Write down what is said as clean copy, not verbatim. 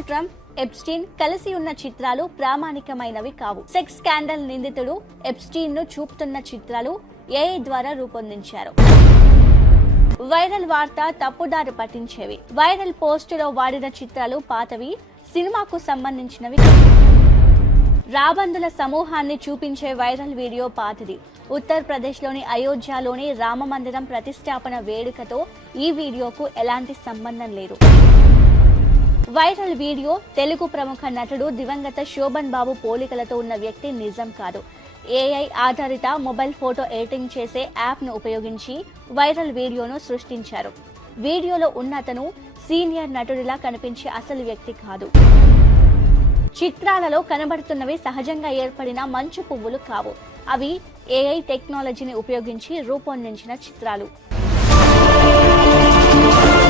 Donald Trump, Epstein కలిసి ఉన్న చిత్రాలు ప్రామాణికమైనవి కావు. సెక్స్ స్కాండల్ నిందితుడు ఎప్స్టీన్ ను చూపుతున్న చిత్రాలు ఏఐ ద్వారా రూపొందించారు. వైరల్ వార్త తప్పుదారి పట్టించేవి. వైరల్ పోస్టులో వాడిన చిత్రాలు పాతవి, సినిమాకు సంబంధించినవి. రాబందుల సమూహాన్ని చూపించే వైరల్ వీడియో పాతది. ఉత్తరప్రదేశ్లోని అయోధ్యలోని రామ మందిరం ప్రతిష్టాపన వేడుకతో ఈ వీడియోకు ఎలాంటి సంబంధం లేదు. వైరల్ వీడియో తెలుగు ప్రముఖ నటుడు దివంగత శోభన్ బాబు పోలికలతో ఉన్న వ్యక్తి నిజం కాదు. ఏఐ ఆధారిత మొబైల్ ఫోటో ఎడిటింగ్ చేసే యాప్ను ఉపయోగించి వైరల్ వీడియోను సృష్టించారు. వీడియోలో ఉన్న అతను సీనియర్ నటుడిలా కనిపించే అసలు వ్యక్తి కాదు. చిత్రాలలో కనబడుతున్నవి సహజంగా ఏర్పడిన మంచు పువ్వులు కావు. అవి ఏఐ టెక్నాలజీని ఉపయోగించి రూపొందించిన చిత్రాలు.